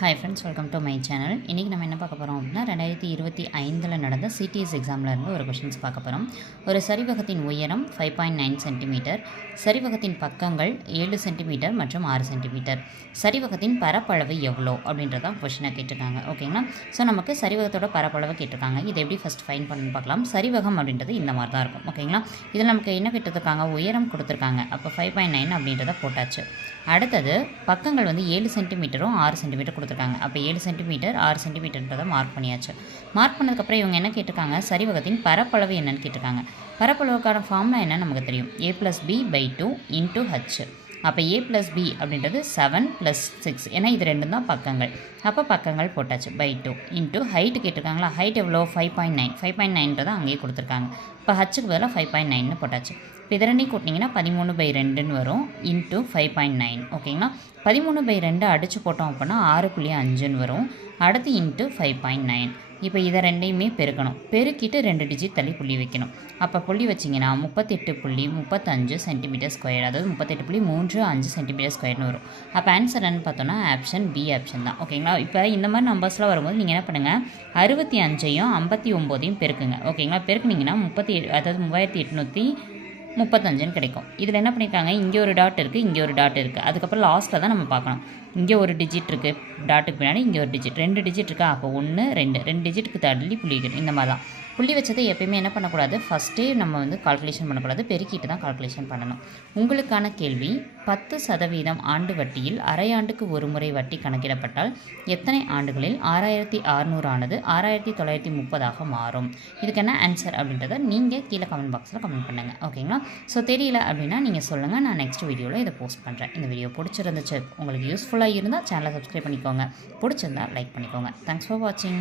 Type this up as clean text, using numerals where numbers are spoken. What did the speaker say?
Hi friends, welcome to my channel. இன்றைக்கி நம்ம என்ன பார்க்க போகிறோம் அப்படின்னா 2025 நடந்த சிடிஎஸ் எக்ஸாமில் இருந்து ஒரு கொஷின்ஸ் பார்க்க போகிறோம். ஒரு சரிவகத்தின் உயரம் 5.9 சென்டிமீட்டர், சரிவகத்தின் பக்கங்கள் 7 சென்டிமீட்டர் மற்றும் 6 சென்டிமீட்டர், சரிவகத்தின் பரப்பளவு எவ்வளோ அப்படின்றதான் கொஷினாக கேட்டிருக்காங்க. ஓகேங்களா? ஸோ நமக்கு சரிவகத்தோட பரப்பளவு கேட்டிருக்காங்க. இதை எப்படி ஃபஸ்ட் ஃபைன் பண்ணி பார்க்கலாம். சரிவகம் அப்படின்றது இந்த மாதிரி தான் இருக்கும். ஓகேங்களா? இதில் நமக்கு என்ன கேட்டிருக்காங்க, உயரம் கொடுத்துருக்காங்க. அப்போ 5.9 அப்படின்றத போட்டாச்சு. அடுத்தது பக்கங்கள் வந்து 7 சென்டிமீட்டரும் 6 சென்டிமீட்டர் கொடுத்துருக்காங்க. அப்போ 7 சென்டிமீட்டர் 6 சென்டிமீட்டர்ன்றதை மார்க் பண்ணியாச்சு. மார்க் பண்ணதுக்கப்புறம் இவங்க என்ன கேட்டிருக்காங்க, சரிவகத்தின் பரப்பளவு என்னன்னு கேட்டிருக்காங்க. பரப்பளவுக்கான ஃபார்முலா என்னன்னு நமக்கு தெரியும். a+b/2 × h. அப்போ a+b அப்படின்றது 7 + 6. ஏன்னா இது ரெண்டும் தான் பக்கங்கள். அப்போ பக்கங்கள் போட்டாச்சு. /2 × ஹைட்டு கேட்டிருக்காங்களா. ஹைட் எவ்வளோ, 5.9. 5.9ன்றதை அங்கேயே கொடுத்துருக்காங்க. இப்போ ஹச்சுக்கு பதிலாக 5.9ன்னு போட்டாச்சு. இப்போ இதை ரெண்டையும் கூட்டிங்கன்னா 13/2ன்னு வரும் × 5.9. ஓகேங்களா? 13/2 அடித்து போட்டோம் அப்படின்னா 6.5ன்னு வரும். அடுத்து × 5.9. இப்போ இதை ரெண்டையுமே பெருக்கணும். பெருக்கிட்டு 2 டிஜிட் தள்ளி புள்ளி வைக்கணும். அப்போ புள்ளி வச்சிங்கன்னா 38.35 சென்டிமீட்டர் ஸ்கொயர், அதாவது 38.35 சென்டிமீட்டர் ஸ்கொயர்னு வரும். அப்போ ஆன்சர் என்னன்னு பார்த்தோன்னா ஆப்ஷன் பி ஆப்ஷன் தான். ஓகேங்களா? இப்போ இந்த மாதிரி நம்பர்ஸ்லாம் வரும்போது நீங்கள் என்ன பண்ணுங்கள், 65ஐயும் 59ஐயும் பெருக்குங்க. ஓகேங்களா? பெருக்குனிங்கன்னா 37, அதாவது 3835ன்னு கிடைக்கும். இதில் என்ன பண்ணியிருக்காங்க, இங்கே ஒரு டாட் இருக்குது, இங்கே ஒரு டாட் இருக்குது. அதுக்கப்புறம் லாஸ்ட்டில் தான் நம்ம பார்க்கணும். இங்கே ஒரு டிஜிட் இருக்குது, டாட்டுக்கு பின்னாடி இங்கே ஒரு டிஜிட், 2 டிஜிட் இருக்கா. அப்போ 1 2 டிஜிட்டுக்கு தள்ளி புள்ளி வைக்கணும். இந்த மாதிரி தான் புள்ளி வச்சதை எப்பயுமே என்ன பண்ணக்கூடாது, ஃபஸ்ட்டே நம்ம வந்து கால்குலேஷன் பண்ணக்கூடாது, பெருக்கிட்டு தான் கால்குலேஷன் பண்ணணும். உங்களுக்கான கேள்வி, 10% ஆண்டு வட்டியில் அரையாண்டுக்கு ஒரு முறை வட்டி கணக்கிடப்பட்டால் எத்தனை ஆண்டுகளில் 6600 ஆனது 6930 மாறும்? இதுக்கு என்ன ஆன்சர் அப்படின்றத நீங்கள் கீழே கமெண்ட் பாக்ஸில் கமெண்ட் பண்ணுங்கள். ஓகேங்களா? ஸோ தெரியல அப்படின்னா நீங்கள் சொல்லுங்கள், நான் நெக்ஸ்ட் வீடியோவில் இதை போஸ்ட் பண்ணுறேன். இந்த வீடியோ பிடிச்சிருந்துச்சு, உங்களுக்கு யூஸ்ஃபுல்லாக இருந்தால் சேனலை சப்ஸ்கிரைப் பண்ணிக்கோங்க, பிடிச்சிருந்தா லைக் பண்ணிக்கோங்க. தேங்க்ஸ் ஃபார் வாட்சிங்.